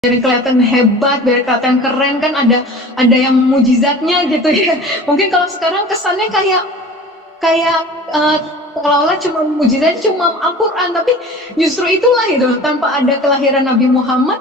biar kelihatan hebat, biar kelihatan keren kan ada yang mujizatnya gitu ya. Mungkin kalau sekarang kesannya kayak kayak seolah-olah cuma mujizatnya cuma Al-Quran, tapi justru itulah gitu. Tanpa ada kelahiran Nabi Muhammad,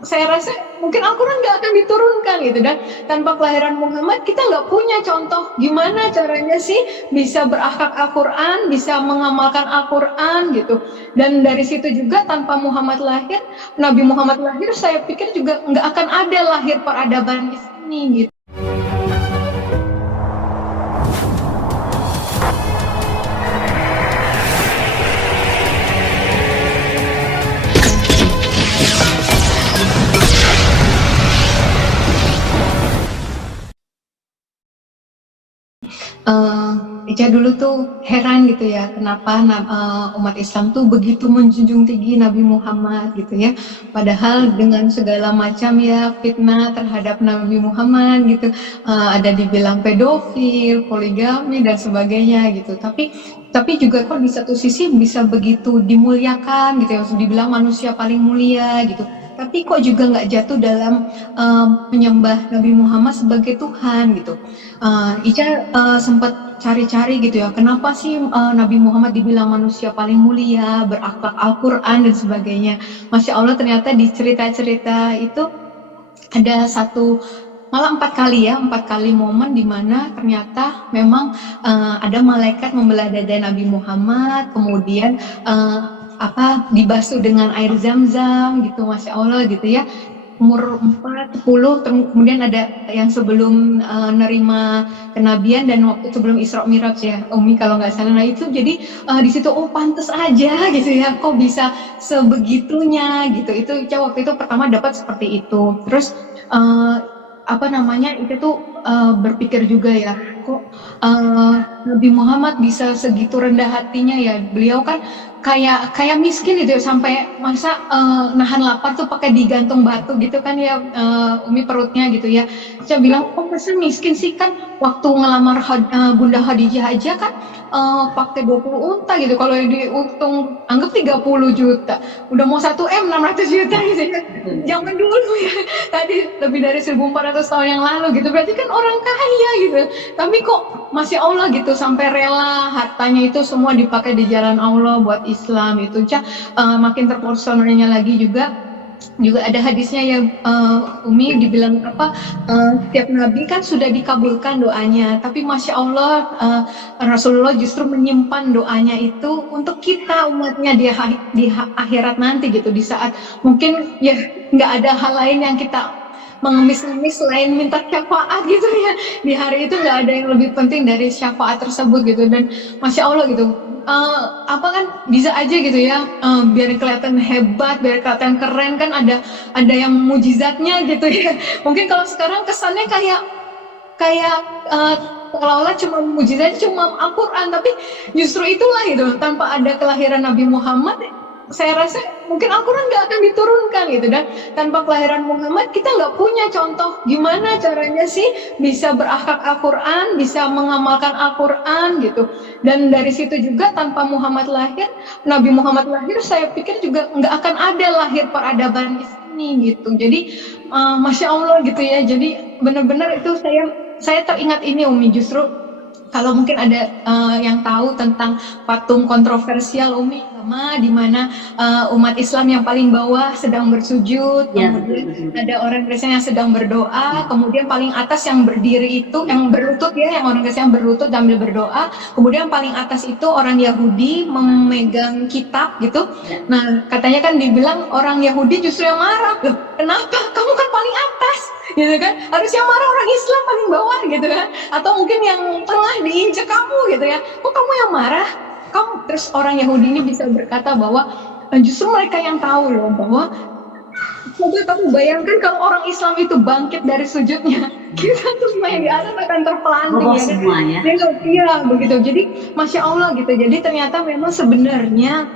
saya rasa mungkin Al-Quran nggak akan diturunkan gitu. Dan tanpa kelahiran Muhammad kita nggak punya contoh gimana caranya sih bisa berakhlak Al-Quran, bisa mengamalkan Al-Quran gitu. Dan dari situ juga tanpa Muhammad lahir, Nabi Muhammad lahir, saya pikir juga nggak akan ada lahir peradaban di sini gitu. Ica dulu tuh heran gitu ya, kenapa umat Islam tuh begitu menjunjung tinggi Nabi Muhammad gitu ya. Padahal dengan segala macam ya fitnah terhadap Nabi Muhammad gitu, ada dibilang pedofil, poligami dan sebagainya gitu. Tapi juga kok di satu sisi bisa begitu dimuliakan gitu ya, dibilang manusia paling mulia gitu. Tapi kok juga nggak jatuh dalam menyembah Nabi Muhammad sebagai Tuhan gitu. Ica sempat cari-cari gitu ya, kenapa sih Nabi Muhammad dibilang manusia paling mulia, berakhlak Al-Quran dan sebagainya. Masya Allah, ternyata di cerita-cerita itu ada malah 4 kali momen di mana ternyata memang ada malaikat membelah dada Nabi Muhammad, kemudian dibasuh dengan air zam-zam gitu, Masya Allah gitu ya. Umur 40, kemudian ada yang sebelum nerima kenabian dan waktu sebelum Isra Mi'raj ya, Umi kalau nggak salah. Nah itu jadi di situ pantes aja gitu ya, kok bisa sebegitunya gitu. Itu waktu itu pertama dapat seperti itu. Terus itu tuh berpikir juga ya, kok Nabi Muhammad bisa segitu rendah hatinya ya. Beliau kan kayak miskin gitu ya, sampai masa nahan lapar tuh pakai digantung batu gitu kan ya, Umi, perutnya gitu ya. Saya bilang, kok masa miskin sih, kan waktu ngelamar Bunda Khadijah aja kan pakai 20 unta gitu, kalau dihitung anggap 30 juta, udah mau 1M 600 juta gitu ya. Zaman dulu ya, tadi lebih dari 1400 tahun yang lalu gitu, berarti kan orang kaya gitu. Tapi kok Masya Allah gitu, sampai rela hartanya itu semua dipakai di jalan Allah buat Islam itu. Makin terpersonalnya lagi juga ada hadisnya ya, Umi, dibilang setiap nabi kan sudah dikabulkan doanya, tapi Masya Allah Rasulullah justru menyimpan doanya itu untuk kita umatnya di akhirat nanti gitu, di saat mungkin ya nggak ada hal lain yang kita mengemis-ngemis selain minta syafaat gitu ya. Di hari itu nggak ada yang lebih penting dari syafaat tersebut gitu. Dan Masya Allah gitu, kan bisa aja gitu ya, biar kelihatan hebat, biar kelihatan keren kan ada yang mujizatnya gitu ya. Mungkin kalau sekarang kesannya kayak seolah-olah cuma mujizatnya cuma Al-Quran, tapi justru itulah gitu. Tanpa ada kelahiran Nabi Muhammad, saya rasa mungkin Al-Quran nggak akan diturunkan gitu. Dan tanpa kelahiran Muhammad kita nggak punya contoh gimana caranya sih bisa berakhlak Al-Quran, bisa mengamalkan Al-Quran gitu. Dan dari situ juga tanpa Muhammad lahir, Nabi Muhammad lahir, saya pikir juga nggak akan ada lahir peradaban di sini gitu. Jadi Masya Allah gitu ya. Jadi benar-benar itu saya teringat ini, Umi, justru kalau mungkin ada yang tahu tentang patung kontroversial, Umi, di mana umat Islam yang paling bawah sedang bersujud, Ya, kemudian ada orang Kristen yang sedang berdoa, kemudian paling atas yang berdiri itu, yang berlutut ya, yang orang Kristen yang berlutut sambil berdoa, kemudian paling atas itu orang Yahudi memegang kitab gitu. Ya. Nah, katanya kan dibilang orang Yahudi justru yang marah, loh, kenapa? Kamu kan paling atas, gitu kan? Harusnya marah orang Islam paling bawah gitu kan? Atau mungkin yang tengah diinjek kamu gitu ya? Kok kamu yang marah? Terus orang Yahudi ini bisa berkata bahwa justru mereka yang tahu loh, bahwa coba kamu bayangkan kalau orang Islam itu bangkit dari sujudnya, kita semua yang di atas akan terpelanting ya. Semua ya. Iya begitu. Jadi Masya Allah gitu. Jadi ternyata memang sebenarnya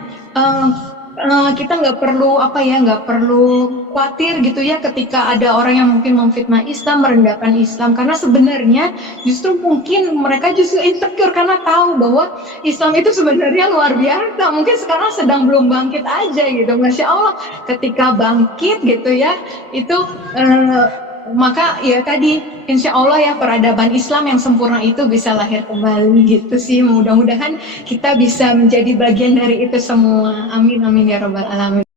kita nggak perlu apa ya, nggak perlu khawatir gitu ya ketika ada orang yang mungkin memfitnah Islam, merendahkan Islam, karena sebenarnya justru mungkin mereka justru insecure karena tahu bahwa Islam itu sebenarnya luar biasa. Mungkin sekarang sedang belum bangkit aja gitu. Masya Allah, ketika bangkit gitu ya, itu maka ya tadi insya Allah ya peradaban Islam yang sempurna itu bisa lahir kembali gitu sih. Mudah-mudahan kita bisa menjadi bagian dari itu semua. Amin amin ya robbal alamin.